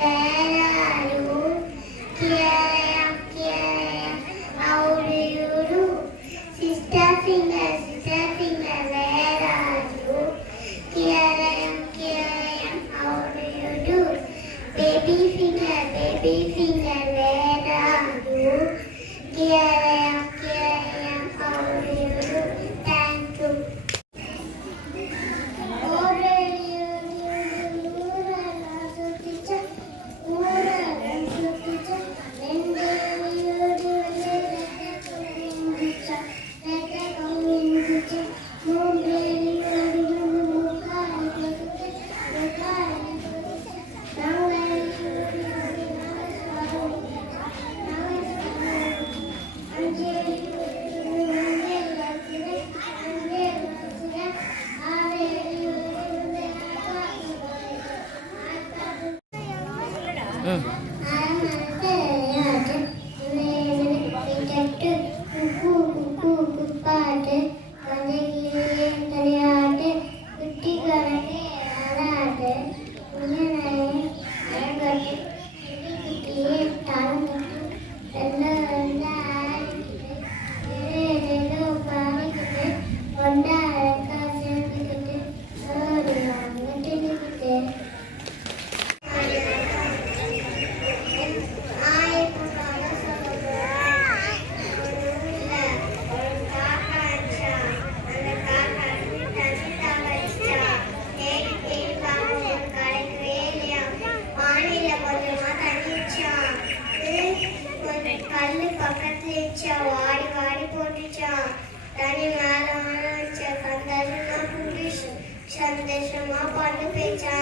Where are you? Here, how do you do? Sister finger, where are you? Here, how do you do? Baby finger, where are you? Here, how do you do? Thank you. கல்லு பக்கத்துல இருந்துச்சா வாடி வாடி போட்டுச்சா தனி மேல சந்தோஷமா புரிச்சு சந்தோஷமா பண்ணு பேச்சா